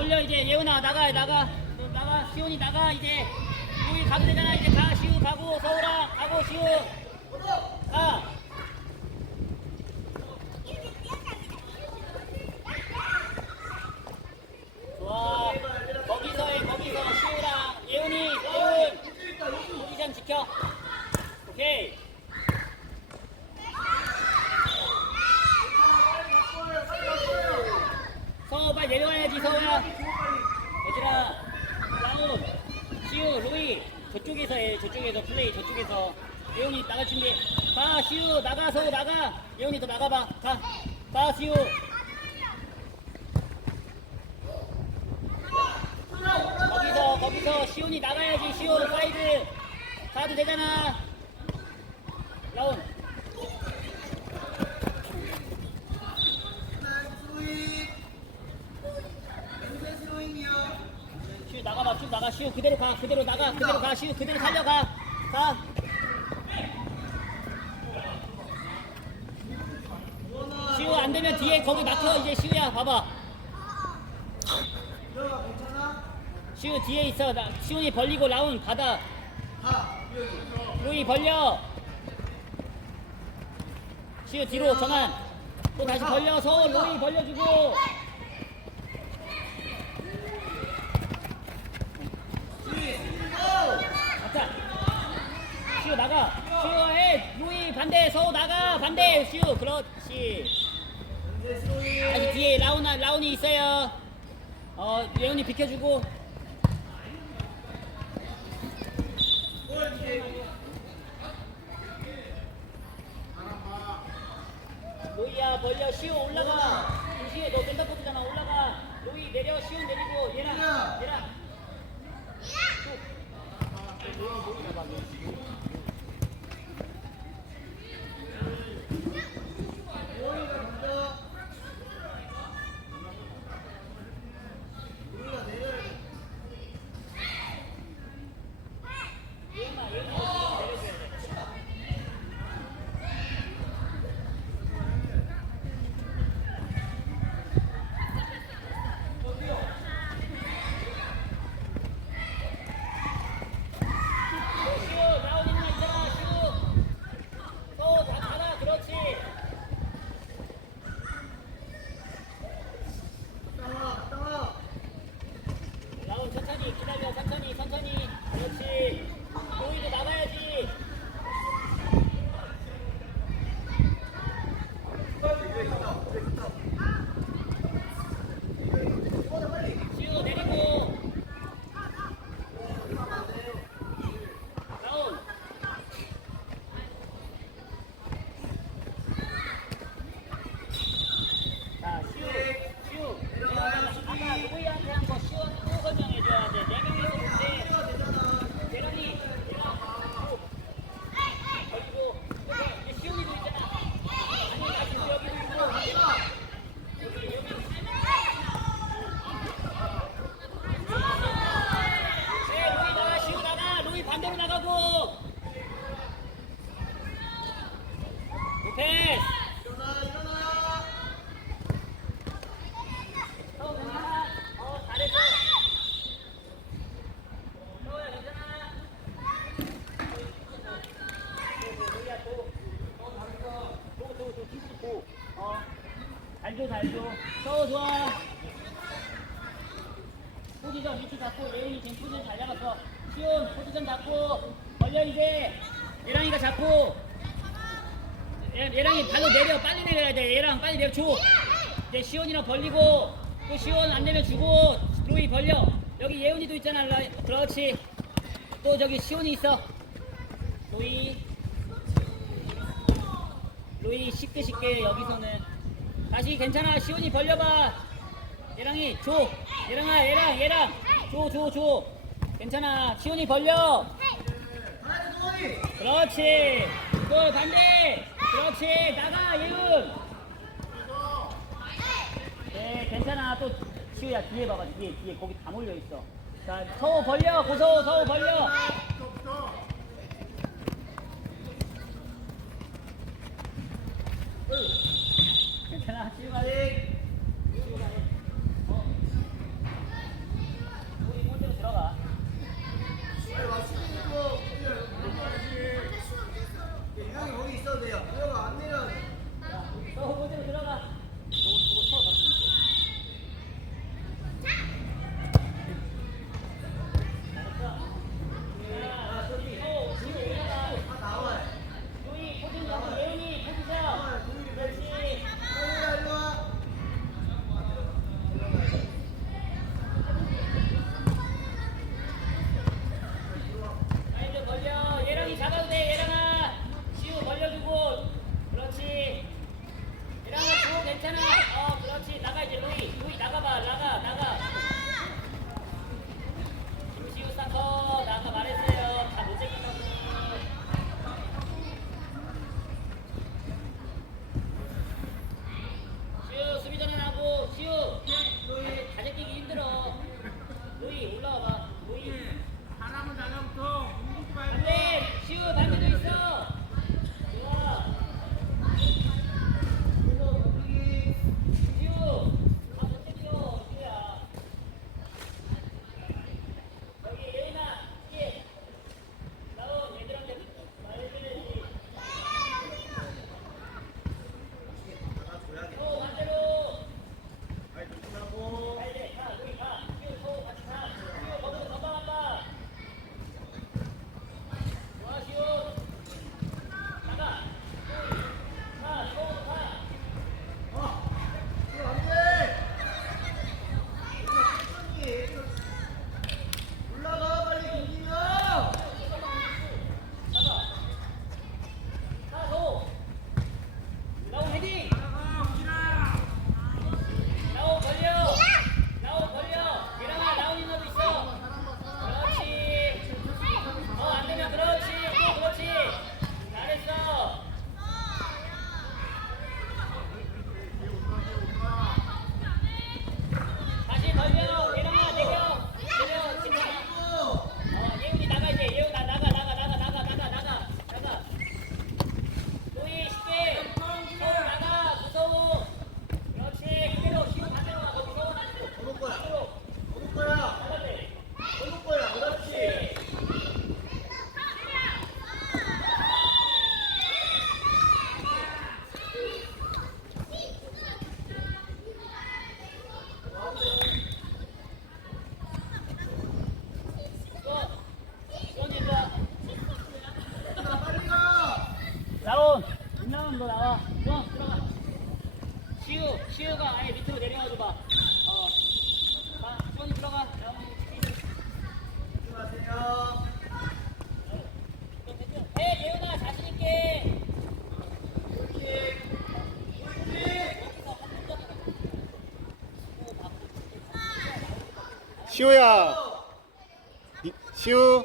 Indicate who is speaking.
Speaker 1: 올려 이제 예은아 나가 나가. 너 나가 시온이 나가 이제. 우리 가도 되잖아. 이제 가 시우 가고 서울아 가고 시우. 가 좋아 거기서 해 거기서 시우랑 예은이 예은 포지션 지켜 오케이 서우 빨리 내려와야지 서우야 얘들아 다운 시우 로이 저쪽에서 해 저쪽에서 플레이 저쪽에서. 예훈이 나갈 준비. 가 시우 나가 서우 나가. 예훈이 더 나가봐. 가가 시우. 거기서 거기서 시훈이 나가야지. 시우 사이드. 가도 되잖아. 라운 시우 나가봐 쭉 나가. 시우 그대로 가 그대로 나가 그대로 가. 시우 그대로 살려가. 가. 시우 안 되면 뒤에 거기 막혀. 이제 시우야 봐봐. 시우 뒤에 있어. 나, 시우이 벌리고 라운 받아. 로이 벌려. 시우 뒤로 전환 또 다시 벌려서 로이 벌려주고 맞자 시우 나가. 시우 해. 로이 반대 서우 나가. 반대 시우 그렇지. 다시 뒤에 라운 라운이 있어요. 어 예훈이 비켜주고. 로이야 벌려. 시우 올라가. 시우 너 맨날 코트잖아. 올라가. 로이 내려. 시우 내리고. 얘랑 얘랑. 시 도. 어. 잘 줘, 잘 줘. 서우 좋아. 포지션 위치 잡고, 예은이 지금 포지션 잘 잡았어. 시온, 포지션 잡고, 벌려, 이제. 예랑이가 잡고. 얘, 얘랑이 발로 내려, 빨리 내려야 돼. 얘랑 빨리 내려, 줘. 이제 시온이랑 벌리고 또 시온 안 되면 주고 로이 벌려 여기 예은이도 있잖아 라- 그렇지 또 저기 시온이 있어 로이 로이 쉽게 쉽게 여기서는. 다시 괜찮아. 시온이 벌려봐. 얘랑이 줘. 얘랑아 얘랑 얘랑. 줘줘 줘. 괜찮아. 시온이 벌려. 그렇지. 또 반대. 그렇지. 나가 예은. 네, 괜찮아. 또 시우야 뒤에 봐봐. 뒤에 뒤에. 거기 다 몰려 있어. 자, 서우 벌려. 고서우 서우 벌려. 시우야. 이- 시우.